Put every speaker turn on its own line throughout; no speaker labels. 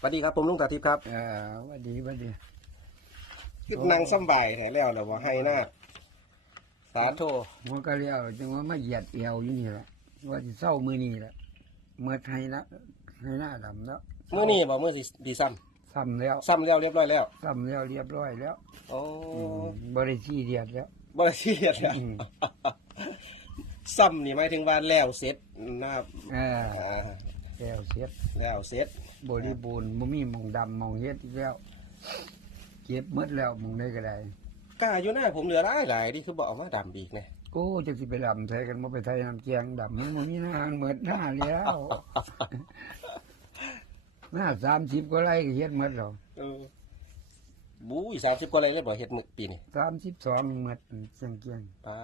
สวัสดีครับผมลุงตาทิพย์ครับ
เออหว่าดีหว่าดี
ขึ้นนั่งสำบายแถแล้วแล้วว่าให้หน้าสาธุ
หัวก็เลี้ยวจังว่ามาเหยียดเอวอยู่นี่แหละว่าสิเศร้ามือนี่แหละเมื่อไทยละให้หน้าดำแล้ว
มื้อนี้บ่มื้อสิดีซ้
ซ้ำแล้วำ
ซ้ำแล้วเรียบร้อยแล้ว
ซ้ำแล้วเรียบร้อยแล้ว
โอ้
อืมบริชีเดียดแล้ว
บ่ได้ซีเรียสแล้ว
อืม
ซ้ำนี่หมายถึงว่าแล้วเสร็จนะครับ
เออ
อ่า
แล้วเสียบ
แล้วเสร็จ
บริบูรณ์บ่มีหมองดำหมองเฮ็ดอีกแล้วเก็บหมดแล้วหมองได้ก็ได้
กล้าอยู่หน้าผมเหลือหลายหลายที่คือบ่เอามาดำอีกเนี่ย
โอ้จะสิไปดำไทยกันบ่ไปไทยน้ำเจียงดำมันบ่มีหน้าเหมือนหน้าแล้วหน้าสามสิบก็ไร่ก็เฮ็ดหมดแล้ว
เออบู๊ย30กว่าไรเลยบ่เฮ็ดมื้อปีนี้
สามสิบสองหมดเจียงเจียง
ปา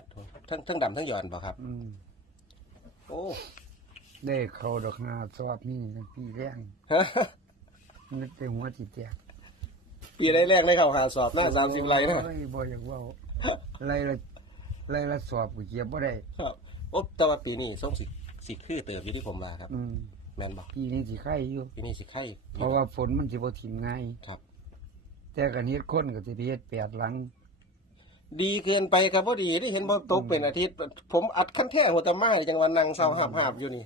ดโถทั้งทั้งดำทั้งหย่อนบ่ครับ
อืม
โอ้
ได้เข้าดอกหาสอบนี่นะปีแรงนึกแต่หัวจิตแตก
ปีแรกๆเลยเข้าหาสอบหน้า30ไรนะ
โอ้ยบ่อยากเว่าไรละไรละสอบกูเกียบบ่ได้
ครับโอ้แต่ว่าปีนี้ส่งสิสิคือเติบอยู่ที่ผมมาครับ
อืม
แม่นบอก
ปีนี้สิไข่อยู่
ปีนี้สิไข่
เพราะว่าฝนมันสิบ่ถิ่มง่าย
ครับ
แต่กันเฮ็ดคนก็สิไปเฮ็ดแปดหลัง
ดีเกินไปครับพอดีที่เห็นบ่ตกเป็นอาทิตย์ ผมอัดคันแท้หัวตะไม้จังหวันนั่งเศร้าหาบหาบอยู่นี่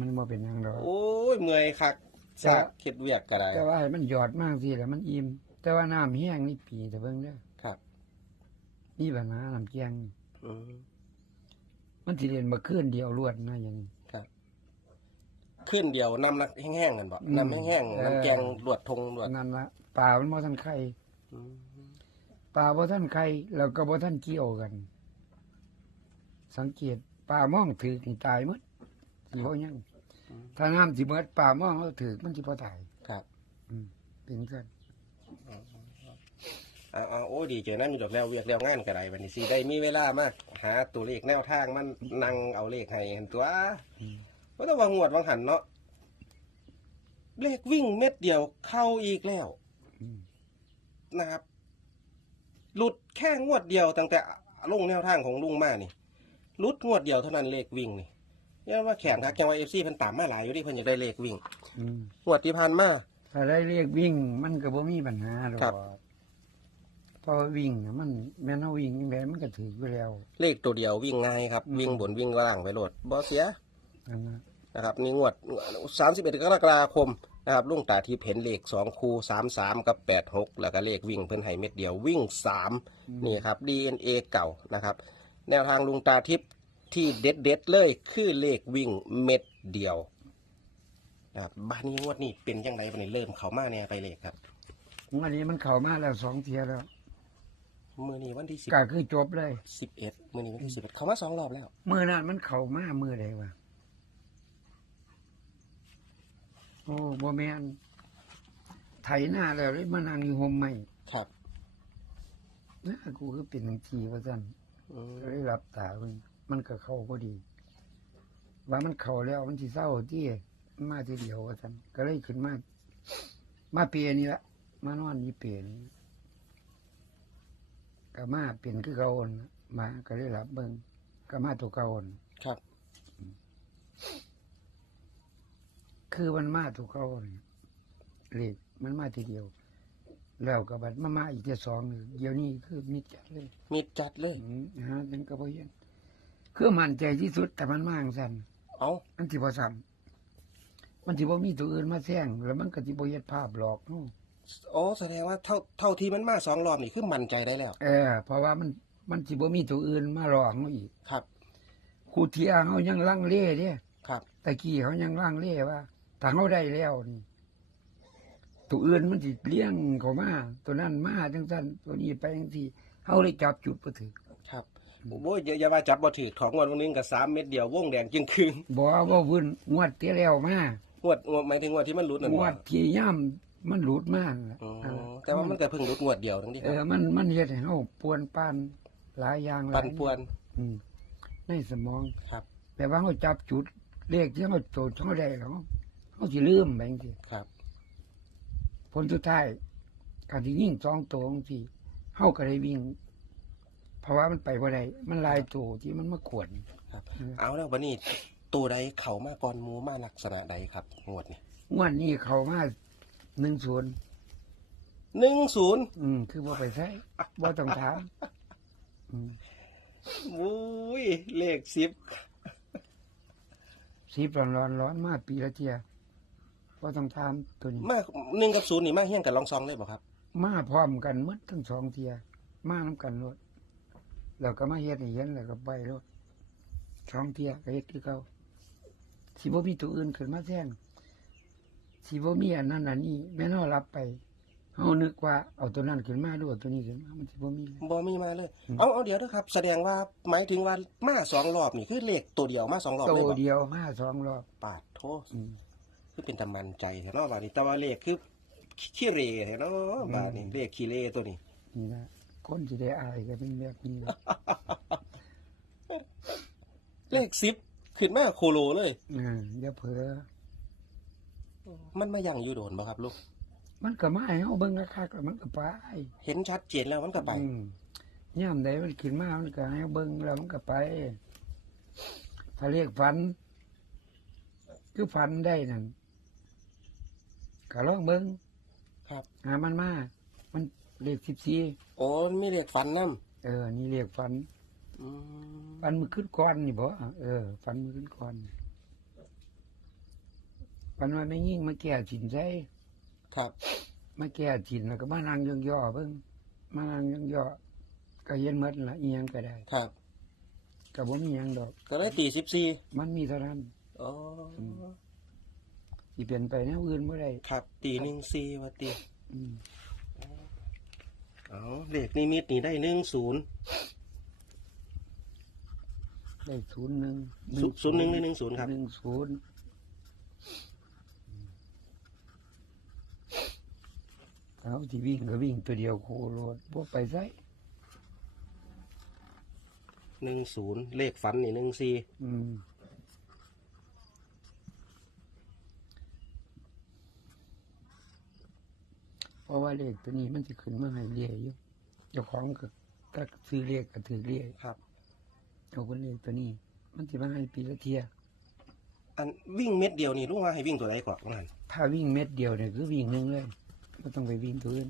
มันบ่เป็นหยังดอก
โอ้ยเมื่อยคัก
ครั
ซะ
บ
คิดเวียกก็ได้
แต่ว่าให้มันหยอดมากสิแล้วมันอิ่มแต่ว่าน้ำแห้งนี่ปีแต่เบิ่งเด้อ
ครับ
นี่ปัญหาน้ำเจียง
อืม
มันสิเรียนมาคืนเดียวรวดนะอย่างนี้
ขึ้นเดียวน้ำนักแห้งๆกันบ่
อืม
น้ำแห้ง
เออ
ๆน้ำแกงลวดทงลวด
นั่นละปลามันบ่ทันไข่
อืม
ปลาบ่ท่านไข่แล้วก็บ่ท่านเกี่ยวกัน สังเกตปลามองถือนี่ตายหมดสิบ่ยังถ้าน้ำสิเบิดปลามองเอาถือมันสิบ่ตาย
ครับ
อืมเป็นซั่น
เอาเอาโอ้ดีเจอนั่นมีดอกแล้วเวียกแล้วงานก็ได้บัดนี้สิได้มีเวลามาก หาตัวเลขแนวทางมันนั่งเอาเลขให้เห็นตัวไม่ต้องวางงวดวางหันเนาะเลขวิ่งเม็ดเดียวเข้าอีกแล้ว
อืม
นะครับ หลุดแค่งวดเดียวตั้งแต่ลงแนวทางของลุงมานี่หลุดงวดเดียวเท่านั้นเลขวิ่งนี่เนี่ยว่าแข่งทักจังว่าเอฟซีเพิ่นตามมาหลายอยู่ที่เพิ่นอยากได้เลขวิ่ง
อืม
งวดที่ผ่านมา
ถ้าได้เรียกวิ่งมันก็บ่มีปัญหาดอก
ครับ
เพราะว่าวิ่งน่ะมันแม่นเฮาวิ่งจังไดมันก็ถืออยู่แล้ว
เลขตัวเดียววิ่งง่ายครับ
อืม
วิ่งบนวิ่งล่างไปโหลดบ่เสีย
นั่นนะ
นะครับนี่งวดสามสิบเอ็ดกรกฎาคม นะครับลุงตาทิพย์เห็นเลขสองคูสามสามกับแปดหกแล้วก็เลขวิ่งเพิ่นให้เม็ดเดียววิ่งสามนี่ครับ DNA เก่านะครับ แนวทางลุงตาทิพย์ที่เด็ดเด็ดๆเลยคือเลขวิ่งเม็ดเดียวนะครับบ้านนี้งวดนี้เป็นยังไงบ้านนี้เริ่มเขามาเนี่ยไปเลขครับ
วันนี้มันเข้ามาแล้วสองเที่ยแล้ว
มือนี้วันที่สิบ
ก็คือจบเลย
สิบเอ็ดมือนี้วันที่สิบเอ็ดเขามาสองรอบแล้ว
มื้อนั้นมันเข้ามามื้อใดวะ โอ้บ่แม่นไถหน้าแล้วเลยมานั่งอยู่ห่มไม้
ครับ
นะกูคือเป็นจังซี่ว่าซั่น
อืม
ก็เลยรับตาเพิ่นมันก็เข้าพอดี ว่ามันเข้าแล้วมันสิเศร้าที่มาทีเดียวว่าซั่นก็เลยขึ้นมามาเปลี่ยนนี่ละมานอนนี่เปลี่ยนก็มาเปลี่ยนคือเก่าหั่นล่ะมาก็เลยรับเบิ่งก็มาตัวเก่าหั่น
ครับ
คือมันมาตัวเก่าหั่นเลขมันมาทีเดียว แล้วก็บัดมามาอีกเที่ยสองนี่เดี๋ยวนี้คือมิดจัดเลย
มีจัดเลย
อืมฮะยังก็บ่เห็นคือมั่นใจที่สุดแต่มันมาจั่งซั่น
เอา
มันสิบ่ซ้ำมันสิบ่มีตัวอื่นมาแซงแล้วมันก็สิบ่เฮ็ดภาพหลอกเนาะ
อ๋อแสดงว่าเท่าเท่าที่มันมาสองรอบนี่คือมั่นใจได้แล้ว
เออ เพราะว่ามันมันสิบ่มีตัวอื่นมาหลอกเฮาอีก
ครับ
ครูเทียเฮายังลังเลเด้
ครับ
ตะกี้เขายังลังเลว่า ถ้าเฮาได้แล้วนี่ตัวอื่นมันสิเลี้ยงเข้ามาตัวนั้นมาจังซั่นตัวนี้ไปจังซี่เฮาเลยจับจุดบ่ถึก
ครับโอ้ยอย่าอย่าว่าจับบ่ถือของงวดวันนึงกับสามเม็ดเดียววงแดงจึงคืน
บ่ว่าวุ่นงวดที่แล้วมาง
วดงวดหมายถึงงวดที่มันหลุดนั่น
ง
บ่
วดที่ย่ํมันหลุดมานั่นล่ะ
อ๋อ
นั่นล่ะ
แต่ว่ามันก็เพิ่งหลุดงวดเดียวทั้งที่
เออมันมันเฮ็ดให้เฮาปวนปานหลายอย่างหลาย
ปันป่วน
อืมในสมอง
ครับ
แต่ว่าเฮาจับจุดเลขที่เฮาโจทย์เฮาได้แล้ว เฮาสิลืมไปจังซี่
ครับ
ผลสุดท้ายการที่ยิงสองตัวจังซี่เฮาก็ได้วิ่ง เพราะว่ามันไปบ่ได้มันหลายตัวที่มันมาขวน
ครับเอาแล้ววันนี้ตัวใดเข้ามาก่อนหมูมาลักษณะใดครับ งวดนี้
งวดนี้เข้ามาหนึ่งศูนย์
หนึ่งศูนย์
อืม คือบ่ไปใช้บ่ต้องถามอืม
อุ้ยเลขสิบ
สีร้อนร้อนร้อนมากปีละเทีย บ่ต้องถามตัวนี้
มาหนึ่งกับศูนย์นี่มาเฮี้ยงกันลองซองเลยบ่ครับ
มาพร้อมกันหมดทั้งสองเทีย มานํกันรถแล้วก็มาเฮ็ดให้เห็นแล้วก็ไปรถสองเทียก็เฮ็ดคือเก่าสิบ่มีตัวอื่นขึ้นมาแทนสิบ่มีอันนั้นอันนี้แม่นเฮารับไปเฮานึกว่าเอาตัวนั้นขึ้นมาดูเอาตัวนี้ขึ้นมามันสิบ่มีเลย
บ่มีมาเลย
อืม
เอาเอาเดี๋ยวนะครับ แสดงว่าหมายถึงว่ามาสองรอบนี่คือเลขตัวเดียวมาสองรอบ
โต
เลยบ่
เดียวมาสองรอบ
ปาดโทษ
อืม
คือเป็นตำมันใจแถวเนาะบาดนี้แต่ว่าเลขคือขี้เรแถวเนาะบาดนี้เลขขี้เรตัวนี้
นี่นะคนสิได้อายก็เป็นแบบนี้นะ
เลขสิบขึ้นมาโคโลเลย
อ่าอย่าเผลอ
มันมายังอยู่โดนบ่ครับลูก
มันก็มาให้เฮาเบิ่งคักๆแล้วมันก็ไป
เห็นชัดเจนแล้วมันก็ไป
อืมยามใดมันขึ้นมามันก็ให้เบิ่งแล้วมันก็ไป ถ้าเรียกฝัน คือฝันได้นั่น ก็ลองเบิ่ง
ครับ
หามันมา มันเลข14
โอ้มันมีเลขฟันนำ
เออ นี่เรียกฝัน
อืม
ฝันมือขึ้นก่อนนี่บ่เออฝันมือขึ้นก่อนฝันว่าไม่ยิ่งมาแก่สินใส่
ครับ
มาแก่จินแล้วก็มานั่งย่องย่อๆเบิ่งมานั่งย่องย่อๆก็เห็นหมดละอีหยังก็ได้
ครับ
ก็บ่มีหยังดอก
ก็ได้ตีสิบสี่
มันมีเท่านั้น
อ๋ออ
สิเปลี่ยนไปแนวอื่นบ่ได้
ครับ ตีหนึ่งสี่ว่าตี
อืม
เอาเลขนิมิตนี่ได้หนึ่งศูนย์
ได้ศูนย์หนึ่ง
ศูนย์หนึ่งได้หนึ่งศูนย์ครับ
หนึ่งศูนย์เอาที่วิ่งก็วิ่งตัวเดียวโคโรดบ่ไปไส
หนึ่งศูนย์เลขฝันนี่หนึ่งสี่
อืม เพราะว่าเลขตัวนี้มันจะขึ้นมาให้เรียอยู่เจ้าของก็ก็ซื้อเลขก็ถือเลข
ครับ
เอาคนเลขตัวนี้ มันจะมาให้ปีละเทีย
อันวิ่งเม็ดเดียวนี่รู้ว่าให้วิ่งตัวไหนก่อนนั่น
ถ้าวิ่งเม็ดเดียวเนี่ยคือวิ่งหนึ่งเลยไม่ต้องไปวิ่งตัวอื่น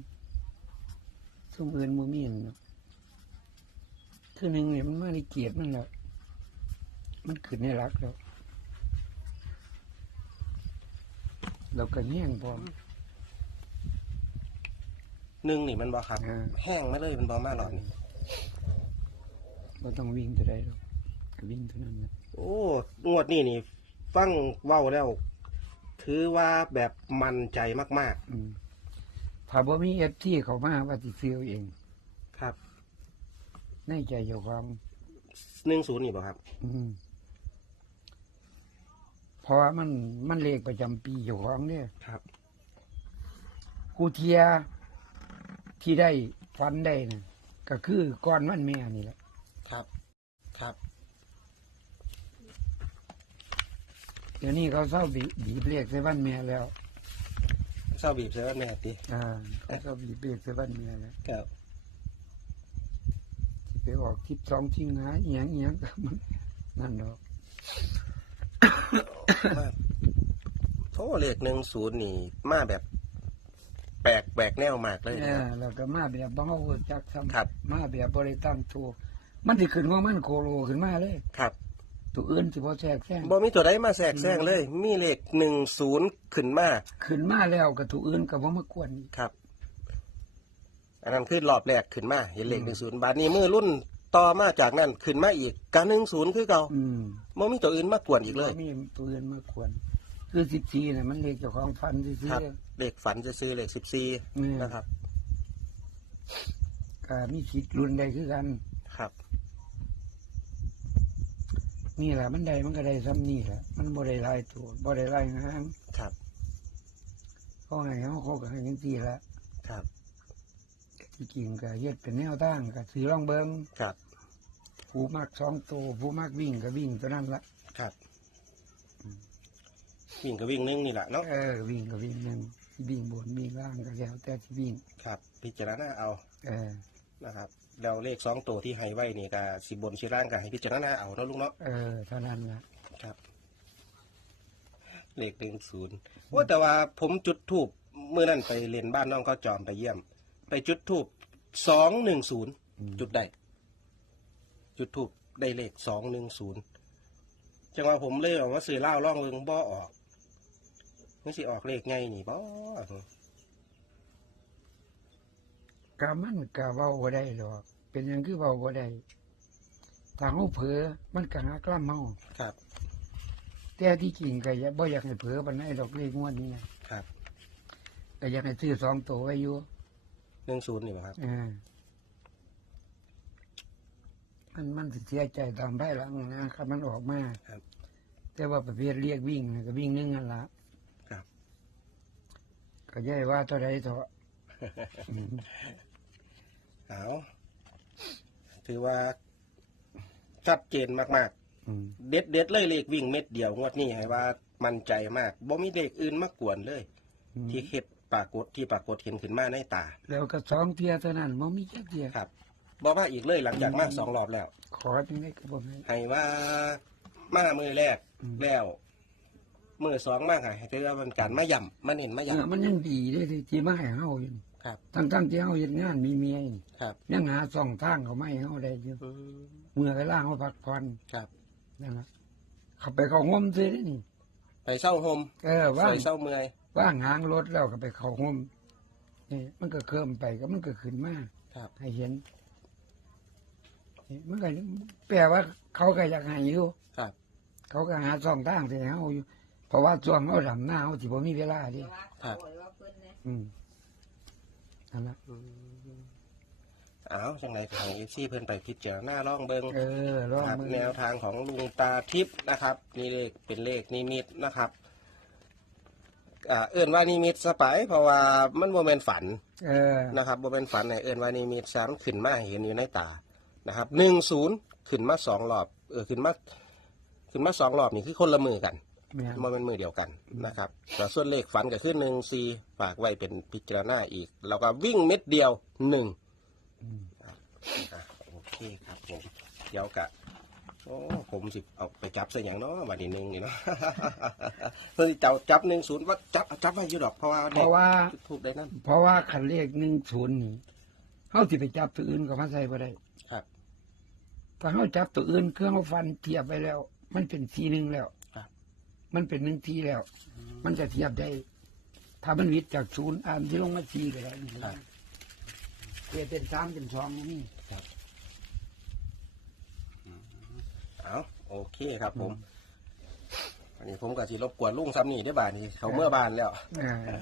สุ่มอื่นโมมีนเนาะคือหนึ่งเนี่ยมันมาในเกียรติมันแล้วมันขึ้นในรักแล้วเราก็แย่งพร้อม
หนึ่งนี่มันบอครับ
อ่า
แห้งมาเลยมันบอมาหลอดนี่
เราต้องวิ่งตัวใดหรอกก็วิ่งตัวนั้นนะ
โอ้งวดนี่นี่ ฟังเว้าแล้ว ถือว่าแบบมั่นใจมาก
อืมถ้าบ่มีเอฟที่เขามาว่าสิซื้อเอาเอง
ๆ ครับ
ในใจเจ้าของ
หนึ่งศูนย์นี่บอครับ
อืมเพราะว่ามันมันเลขประจำปีเจ้าของเนี่ย
ครับ
กูเทีย ที่ได้ฟันได้นะก็คือก้อนมันแม่นี่แหละ
ครับ ครับ
เดี๋ยวนี้เขาเศร้าบีบีบเลขใส่บ้านแม่แล้ว
เศร้าบีบเสียแล้วแม่ตี
อ่าเขาเศร้าบีบเลขใส่บ้านแม่แล้ว
ครับ
ไปออกทิปสองทิงหาเอียงเอียงก็มันนั่นดอก
มาโอ้เลขหนึ่งศูนย์นี่ มาแบบ แปลกแปลกแนวมากเลย
เอ
นะค
อ
รับ
แล้วก็มาแบบบ้าหัวจักซ้ำ
ครับ
มาแบบบริตั้งตัวมันสิขึ้นว่ามันโคโลขึ้นมาเลย
ครับ
ตัวอื่นสิพอแทรกแซง
บอมีตัวใดมาแทรกแซงเลย มีเลขหนึ่งศูนย์ขึ้นมา
ขึ้นมาแล้วกับตัวอื่นก็บ่มากวนอีก
ครับ อันนั้นคือรอบแรกขึ้นมาเห็นเลขหนึ่งศูนย์บาทนี้มือรุ่นต่อมาจากนั้นขึ้นมาอีกการหนึ่งศูนย์คือเก่า
อืม
บ่มีตัวอื่นมากวนอีกเลย
บ่มีตัวอื่นมากวนคือสิบสี่น่ะมันเลขเจ้าของฟันซื่
ครั
อบ
เลขฝันจะซื้อเลขสิบสี่
ๆเนี่ย
นะครับ
ก็มีสิทธิ์รุ่นใดคือกัน
ครับ
นี่แหละมันใดมันก็ได้ซ้ำนี่แหละมันบ่ได้หลายตัวบ่ได้หลายหาง
ครับ
เขาให้เขาเขาก็ให้จังซี่ละ
ครับ
ที่จริงก็เฮ็ดเป็นแนวทางก็ซื้อลองเบิ่ง
ครับ
ผู้มักสองตัวผู้มักวิ่งก็วิ่งตัวนั้นละ
ครับ วิ่งก็วิ่งหนึงนี่แหละเนาะ
เออวิ่งก็วิ่งหนึง วิ่งบนวิ่งล่างก็แล้วแต่ที่วิ่ง
ครับ พิจารณาเอา
เออ
นะครับแล้วเลขสองตัวที่ให้ไว้นี่ก็สิบนสิล่างก็ให้พิจารณาเอาเนาะลูกเนาะ
เออ เท่านั้นละ
ครับ เลขหนึ่งศูนย์ว่าแต่ว่าผมจุดถูกเมื่อนั้นไปเรียนบ้านน้องก็จอมไปเยี่ยม ไปจุดทูบสองหนึ่งศูนย์จุดได้จุดทูบได้เลขสองหนึ่งศูนย์จังว่าผมเลยว่าซื้อเหล้าล่องเริงบ่ออก มันสิออกเลขไงนี่บ่
กะมันกะเว้าบ่ได้ดอก เป็นหยังคือเว้าบ่ได้ถ้าเฮาเผลอมันก็หักล้ำเฮา
ครับ
แต่ที่จริงก็อย่าบ่อยากให้เผลอปานใดดอกเลขงวดนี้นะครับก็อยากให้ซื้อสองตัวไว้อยู่
หนึ่งศูนย์นี่บ่ครับ
เออมันมันสิเสียใจตามภายหลังนะครับมันออกมา
ครับ
แต่ว่าประเภทเรียกวิ่งน่ะก็วิ่งหนึงนั่นละ
ครับ
ก็ย่ายว่าเท่าใดเถอะอืม
เอาถือว่าชัดเจนมาก
อืม
ๆ เด็ดเด็ดๆเลยเลขวิ่งเม็ดเดียวงวดนี้ให้ว่ามั่นใจมากบ่มีเลขอื่นมากวนเลย
อืม
ที่เฮ็ดปรากฏที่ปรากฏเห็นขึ้นมาในตา
แล้วก็สองเทียเท่านั้นบ่มีจักเทีย
ครับบอกว่าอีกเลยหลังจากมาสองรอบแล้ว
ขอจังได๋ก็บ่ให้
ให้ว่ามามือแรก
อืม
แล้ว มือสองมากให้ถือว่ามันการมาย่ำมันเห็นมา
เออมัน
ย่ำ
ยังดีเด้ที่ที่มาให้เฮาอยู่นี่
ครับ
ทั้งๆที่เฮาเฮ็ดงานมีเมียนี่
ครับ
ยังหาช่องทางเขาไม่ให้เฮาได้อยู่
อืม
เมื่อเวลาเฮาพักผ่อน
ครับ
นั่นล่ะเข้าไปเข้าห่มซิได้นี่
ไปเศร้าโฮม
เออว่าง
ใส่เศร้าเมื่อย
ว่างหางรถแล้วก็ไปเข้าห่มนี่มันก็เคลื่อนไปก็มันก็ขึ้นมา
ครับ
ให้เห็นนี่มันก็แปลว่าเขาก็อยากให้อยู่
ครับ
เขาก็หาช่องทางที่ให้เฮาอยู่ เพราะว่าช่วงเฮาดำหน้าเฮาสิบ่มีเวลาดิ
ครับ
อืมนั่นล่ะ
เอาจังไรทางเอซี่เพิ่นไปพิจารณาล่องเบิง
เออลอง
ครับ
มือ
แนวทางของลุงตาทิพย์นะครับ นี่เลขเป็นเลขนิมิตนะครับอ่าเอื่นว่านิมิตสไปเพราะว่ามันโมเมนฝัน
เออ
นะครับโมเมนฝันในเอื่นว่านิมิตสามขึ้นมาเห็นอยู่ในตานะครับหนึ่งศูนย์ขึ้นมาสองรอบ เออขึ้นมาขึ้นมาสองรอบนี่คือคนละมือกัน
แม่น
โมเมนมือเดียวกันนะครับแต่ส่วนเลขฝันก็คือหนึ่งซีฝากไว้เป็นพิจารณาอีก แล้วก็วิ่งเม็ดเดียวหนึ่ง
อืม
อะโอเคครับผมเดี๋ยวกะโอ้ผมสิเอาไปจับใส่อย่างเนาะวันนี้หนึ่งนี่เนาะ เพื่อที่จะจับหนึ่งศูนย์ว่าจับจับไว้อยู่ดอกเพราะว่า
เพราะว่า
จุดทูบได้นั่น
เพราะว่าคันเลขหนึ่งศูนย์นี่เขาสิไปจับตัวอื่นก็มาใส่บ่ได้
ครับ
ถ้าเขาจับตัวอื่นเครื่องเขาฟันเทียบไปแล้ว มันเป็นทีหนึ่งแล้ว
ครับ
มันเป็นหนึ่งทีแล้ว มันจะเทียบได้ ถ้ามันวิทย์จากศูนย์อ่านที่ลงมาทีก็ได้
ครับ
เทียบเป็นสามเป็นสองนี่
เอาโอเคครับผม อันนี้ผมก็สิรบกวนลุงซ้ำนี่ได้อบ่านี้เขาเมื่อบานแล้ว
เออ